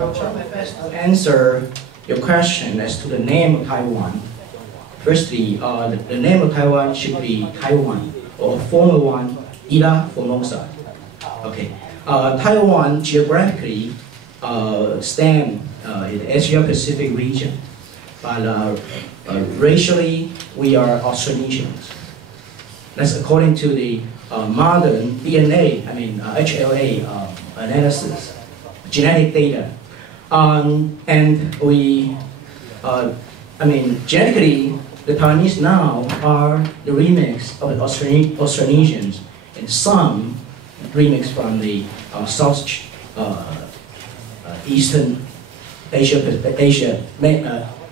I'll try my best to answer your question as to the name of Taiwan. Firstly, the name of Taiwan should be Taiwan, or a former one, Ila Formosa. Okay. Taiwan geographically stands in the Asia-Pacific region, but racially we are Austronesians. That's according to the modern DNA, HLA analysis, genetic data. And we, genetically, the Taiwanese now are the remix of the Austronesians, and some remix from the South Eastern Asia,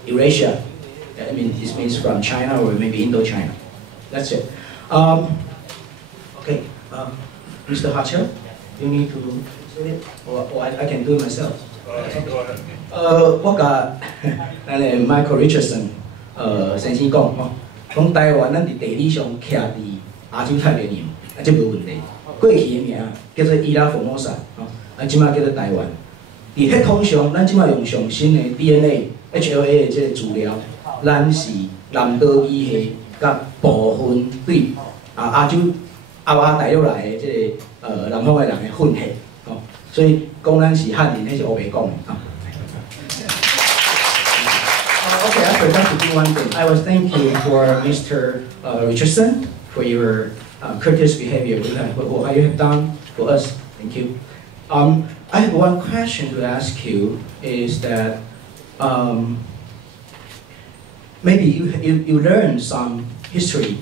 Eurasia. This means from China or maybe Indochina. That's it. Okay, Mr. Hatcher, you need to say it, or I can do it myself. Go ahead. 我甲咱的 Michael Richardson 先生讲讲台湾咱伫地理上徛伫亚洲太平洋，这无问题。过去的名叫做伊拉佛莫萨，即马叫做台湾。伫血统上，咱即马用上新的 DNA、HLA 的这个资料，咱是南岛语系甲部分对亚洲大陆来的这个南方的人的混血，所以讲咱是汉人，迄是乌白讲的。Okay, I forgot to do one thing. I was thanking for Mr. Richardson for your courteous behavior, what you have done for us. Thank you. I have one question to ask you. Is that maybe you learned some history.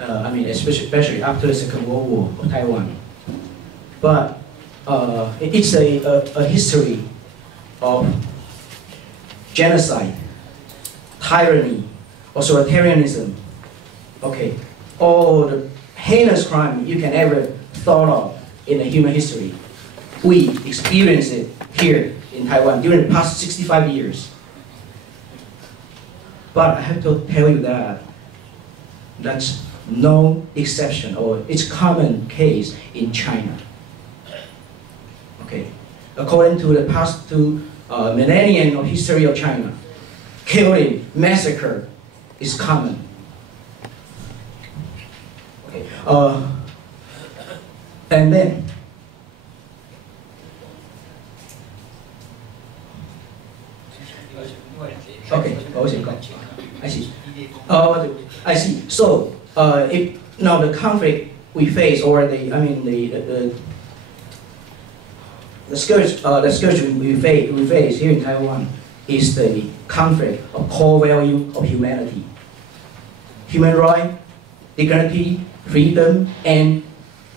Especially after the Second World War of Taiwan, but it's a history of genocide, tyranny, authoritarianism. Okay, all the heinous crime you can ever thought of in the human history. We experienced it here in Taiwan during the past 65 years. But I have to tell you that that's no exception, or it's common case in China. Okay, according to the past two millennium of history of China, killing, massacre is common. Okay, and then okay, I see. I see. So if now the conflict we face, or the scourge we face here in Taiwan is the conflict of core value of humanity, human right, dignity, freedom, and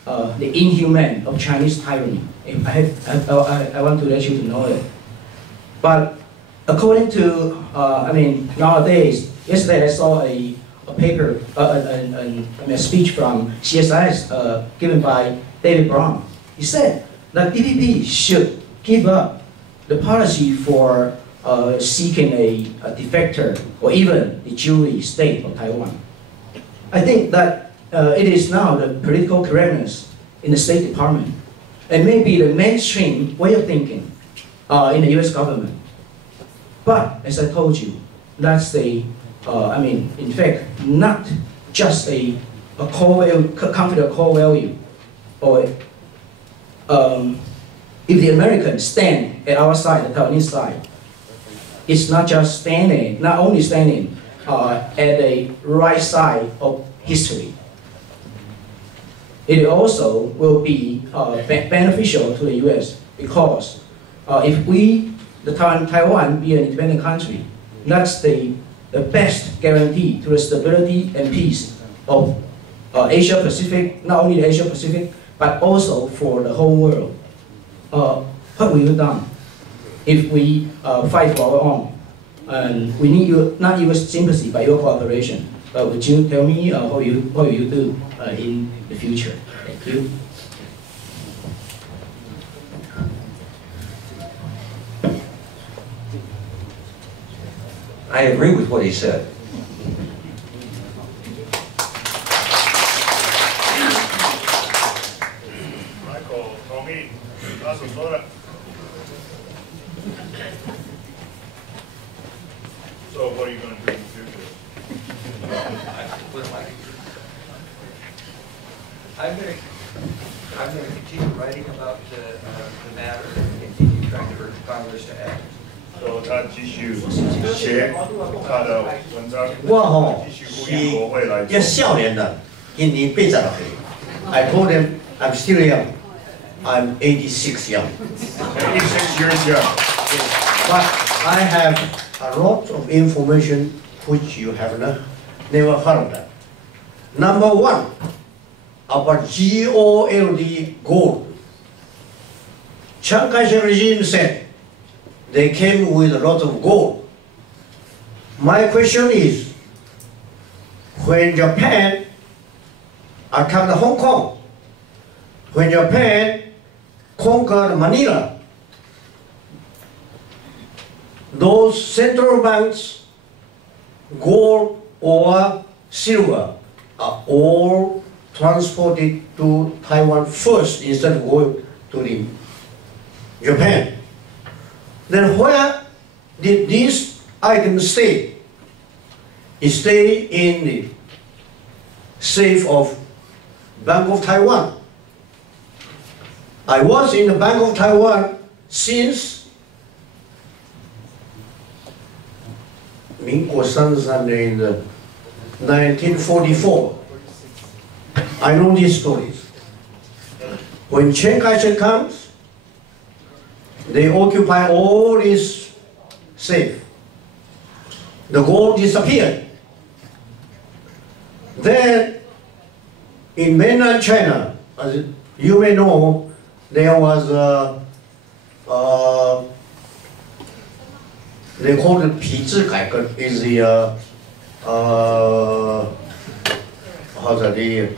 the inhuman of Chinese tyranny. I want to let you to know it. But according to nowadays, yesterday I saw a paper, a speech from CSIS given by David Brown. He said that PPP should give up the policy for seeking a defector or even the Jewish state of Taiwan. I think that it is now the political correctness in the State Department and maybe the mainstream way of thinking in the US government. But as I told you, that's in fact, not just a core value, conflict of core value, or if the Americans stand at our side, the Taiwanese side, it's not just standing, not only standing at the right side of history. It also will be beneficial to the US because if Taiwan be an independent country, that's the best guarantee to the stability and peace of Asia Pacific, not only the Asia Pacific, but also for the whole world. What will you do if we fight for our own? And we need not US sympathy, but your cooperation. But would you tell me what will you do in the future? Thank you. I agree with what he said. Michael, Tommy, Lazo, Flora. So what are you going to do in the future? I'm going to continue writing about the matter and continue trying to urge Congress to act. 说他继续写他的文章，我继续呼吁国会来做。一少年的，今年80落去。I told him I'm still young. I'm 86 young. 86 years young. But I have a lot of information which you have never heard of. Number one, about GOLD, gold. Chiang Kai-shek regime said they came with a lot of gold. My question is, when Japan attacked Hong Kong, when Japan conquered Manila, those central banks, gold or silver, are all transported to Taiwan first instead of going to Japan. Then where did these items stay? It stayed in the safe of Bank of Taiwan. I was in the Bank of Taiwan since 民国33年 1944. I know these stories. When Chiang Kai-shek comes, they occupy all this safe. The gold disappeared. Then, in mainland China, as you may know, there was they call it 体制改革 is the the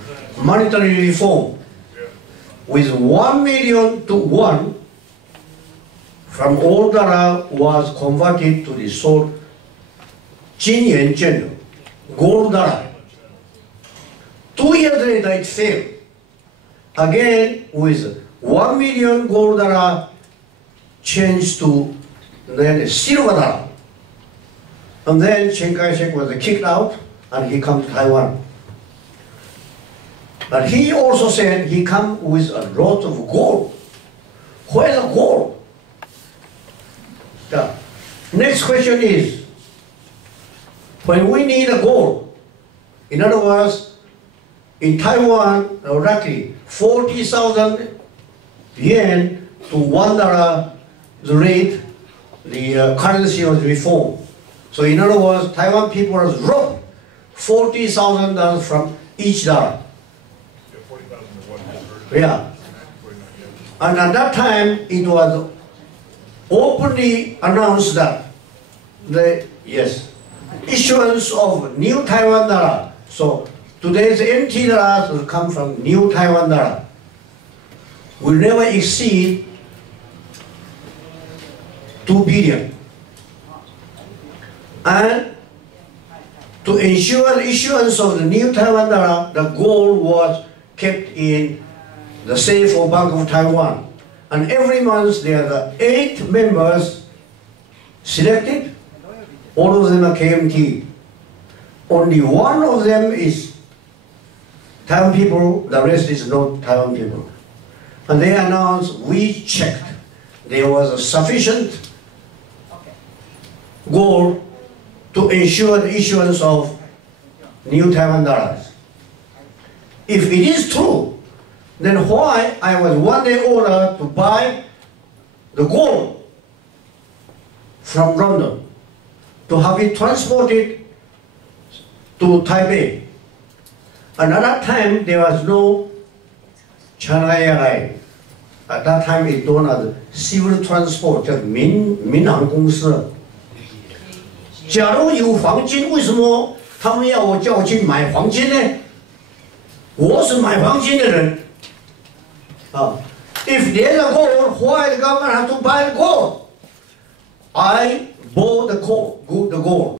monetary reform with 1 million to 1 from old dollar was converted to the so Jin Yuan Zhen, gold dollar. 2 years later it failed. Again with 1 million gold dollar changed to then silver dollar. And then Chiang Kai-shek was kicked out and he came to Taiwan. But he also said he come with a lot of gold. Where's the gold? The next question is, when we need a gold, in other words, in Taiwan, roughly 40,000 yen to $1 the rate, the currency was reformed. So in other words, Taiwan people was robbed $40,000 from each dollar. Yeah. And at that time, it was openly announced that the issuance of new Taiwan dollar. So today's NT dollars will come from new Taiwan dollar. Will never exceed 2 billion. And to ensure the issuance of the new Taiwan dollar, the gold was kept in the safe of Bank of Taiwan. And every month there are 8 members selected. All of them are KMT. Only one of them is Taiwan people, the rest is not Taiwan people. And they announced, we checked. There was a sufficient gold to ensure the issuance of new Taiwan dollars. If it is true, then why I was one day ordered to buy the gold from London to have it transported to Taipei. And at that time there was no China Airline. At that time it known as civil transport, 叫民航公司。假如有黄金，为什么他们叫我去买黄金呢？我是买黄金的人。If there's a gold, why the government has to buy the gold? I bought the gold.